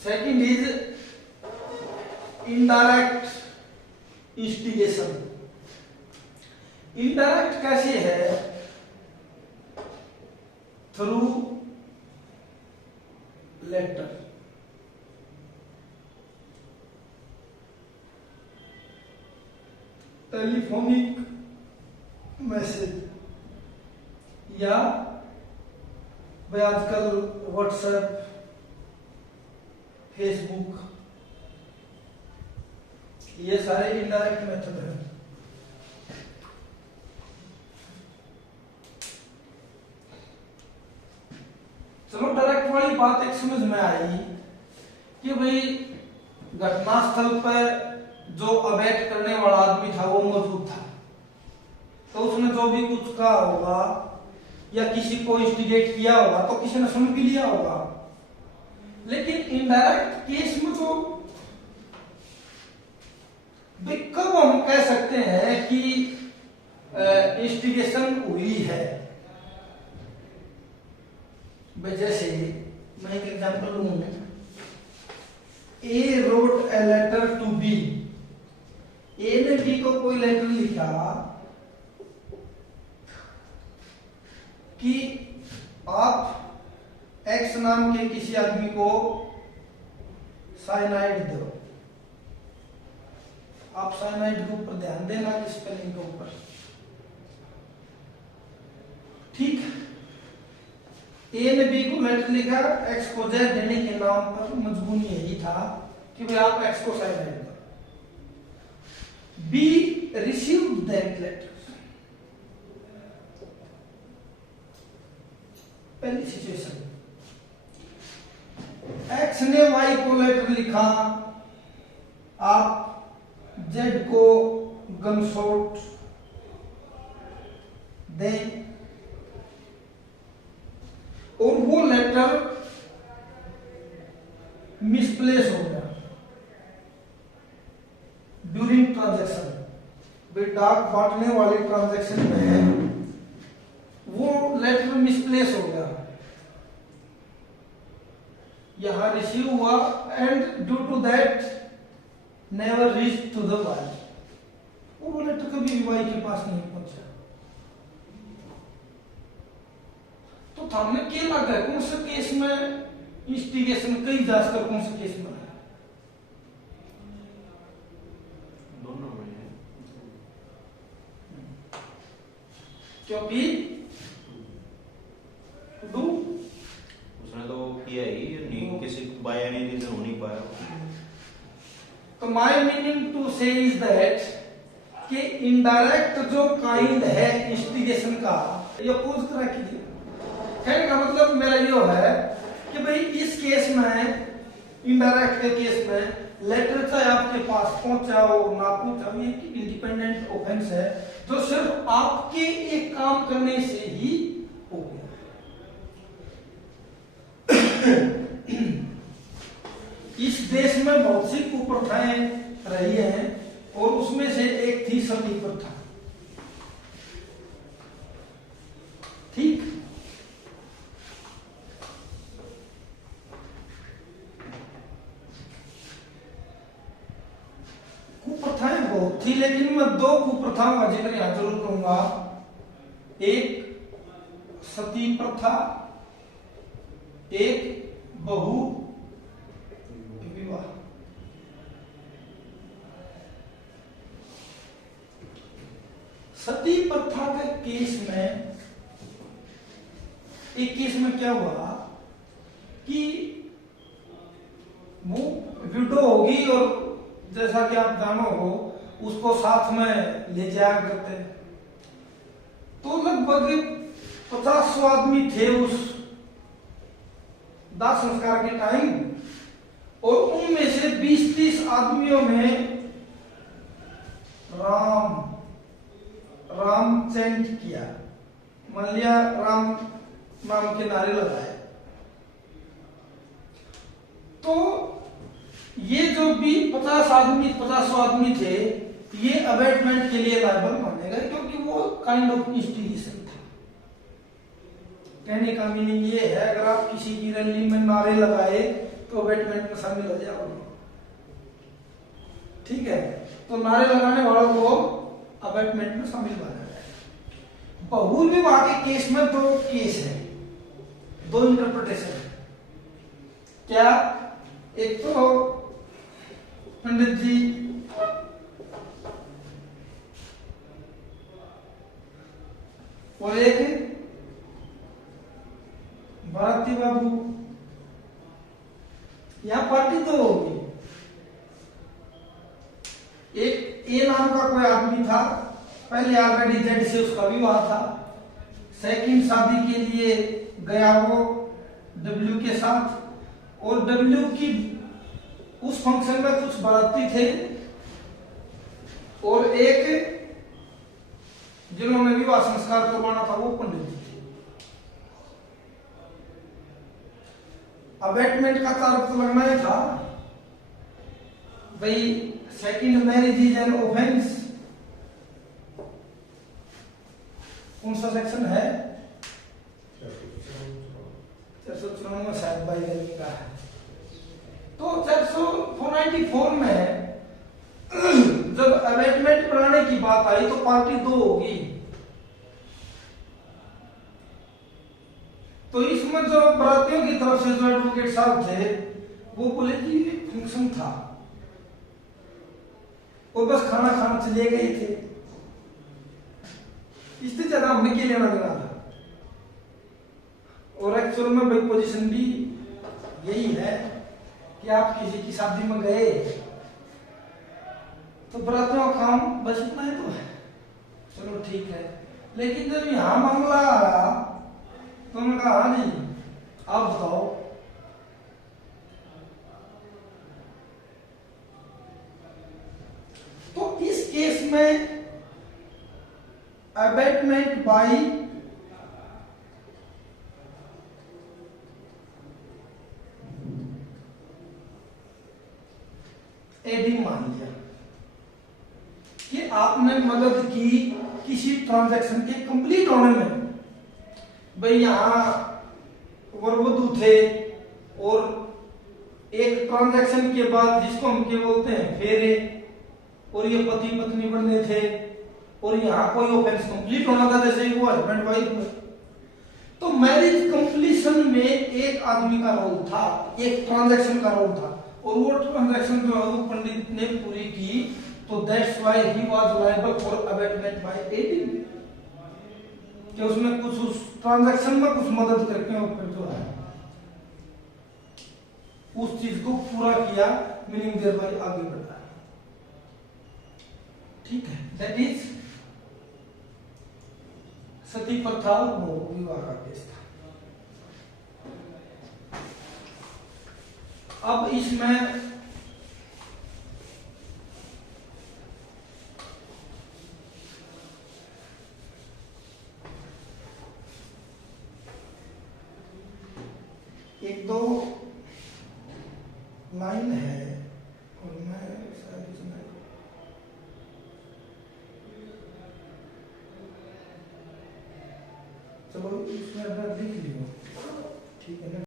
Second is indirect instigation. Indirect कैसे है? Through letter, telephonic message, या भाई आजकल व्हाट्सएप, फेसबुक, ये सारे इनडायरेक्ट मेथड हैं। चलो डायरेक्ट वाली बात एक समझ में आई कि भाई घटनास्थल पर जो अवैध करने वाला आदमी था वो मौजूद था, तो उसने जो भी कुछ कहा होगा या किसी को इंस्टिगेट किया होगा तो किसी ने सुन भी लिया होगा। लेकिन इनडायरेक्ट केस में जो कब हम कह सकते हैं कि इंस्टिगेशन हुई है? जैसे मैं एक एग्जांपल लूं, A wrote a letter to B. A ने बी को कोई लेटर लिखा कि आप एक्स नाम के किसी आदमी को साइनाइड दो। आप साइनाइड के ऊपर ध्यान देना, स्पेलिंग के ऊपर, ठीक। ए ने बी को लेटर लिखा, एक्स को जहर देने के नाम पर मजबूरी यही था कि भाई आप एक्स को साइनाइड दो। B received that letter. पहली सिचुएशन, एक्स ने वाई को लेटर लिखा, आप जेड को गनशॉट दें, और वो लेटर मिसप्लेस हो गया ड्यूरिंग ट्रांजैक्शन। डाक बांटने वाले ट्रांजैक्शन में वो लेटर मिसप्लेस हो गया, यहां रिसीव हुआ, and due to that never reach to the Y. वो लेटर कभी भी वाई के पास नहीं पहुंचा। तो हमने क्या लगा है कौन से केस में इंस्टिगेशन कई जाकर कौन से केस में है? दोनों में है, क्योंकि उसने तो किया ही नहीं, किसी को बाय एनी रीजन हो नहीं पाया। तो माय मीनिंग टू से इज दैट कि इनडायरेक्ट जो काइंड है इंस्टिगेशन का, ये पोज करा कीजिए। कहने का मतलब मेरा ये है कि भाई इस केस में, इनडायरेक्ट के केस में, लेटर चाहे आपके पास पहुंचा हो ना पहुंचा, ये इंडिपेंडेंट ऑफेंस है जो सिर्फ आपके एक काम करने से ही हो गया। इस देश में बहुत सी कुप्रथाएं रही हैं और उसमें से एक थी सती प्रथा, ठीक। कुप्रथाएं बहुत थी, लेकिन मैं दो कुप्रथाओं का जिक्र यहां जरूर करूंगा। एक सती प्रथा, एक बहु विवाह। सती प्रथा के केस में, एक केस में क्या हुआ कि वो विडो होगी और जैसा कि आप जानो हो उसको साथ में ले जाया करते, तो लगभग 50 आदमी थे उस दाह संस्कार के टाइम, और उनमें से 20-30 आदमियों ने राम चैंट किया, मान लिया राम नाम के नारे लगाए। तो ये जो भी 50 आदमी थे, ये अबेटमेंट के लिए लायबल माने गए, क्योंकि वो काइंड ऑफ इंस्टिगेशन था। कहने का मीनिंग ये है, अगर आप किसी की रैली में नारे लगाए तो अबेटमेंट में शामिल हो जाओगे। ठीक है, तो नारे लगाने वालों को अबेटमेंट में शामिल माना जाए। बहुविवाह के केस में दो केस है, दो इंटरप्रिटेशन है। क्या? एक तो पंडित जी और एक भारती बाबू, यहां पार्टी तो होगी। एक ए नाम का कोई आदमी था, पहले ऑलरेडी जेड से उसका विवाह था। सेकंड शादी के लिए गया वो डब्ल्यू के साथ, और डब्ल्यू की उस फंक्शन में कुछ बाराती थे, और एक जिन्होंने विवाह संस्कार करवाना था वो पंडित जी थे। अबेटमेंट का तार तो लगना ही था भाई, second marriage is an offence. कौन सा सेक्शन है? 494 शायद बाइबल का है। तो 494 में जब अबेटमेंट बनाने की बात आई तो पार्टी दो होगी। तो इसमें जो बरातियों की तरफ से जो एडवोकेट साहब थे वो बोले कि फंक्शन था, वो बस खाना खाना चले गए थे, इससे ज्यादा हमने क्या लेना देना था। और एक्चुअल में भाई पोजीशन भी यही है कि आप किसी की शादी में गए तो बरातियों का काम बस इतना ही तो है, चलो ठीक है। लेकिन जब यहां मामला आया तो उन्होंने कहा हाँ नहीं, आप बताओ। तो इस केस में अबेटमेंट बाई एडी मान लिया कि आपने मदद की किसी ट्रांजैक्शन के कंप्लीट होने में। भाई यहां वरवधु थे और एक ट्रांजैक्शन के बाद जिसको हम क्या बोलते हैं फेरे, और ये पति पत्नी बनने थे, और यहाँ कोई ऑफेंस कंप्लीट होना था जैसे वो हस्बैंड वाइफ। तो मैरिज कंप्लीशन में एक आदमी का रोल था, एक ट्रांजैक्शन का रोल था, और वो ट्रांजैक्शन जो है वो पंडित ने पूरी की। तो that's why he was liable for abetment by aiding, कि उसमें कुछ उस ट्रांजैक्शन में कुछ मदद करके और फिर जो है उस चीज को पूरा किया, मीनिंग देयर बाय आगे बढ़ा। ठीक है, दैट इज सती प्रथा और विवाह का केस था। अब इसमें एक दो लाइन है और मैं शायद इसमें चलो इसमें लिख लियो, ठीक है ना।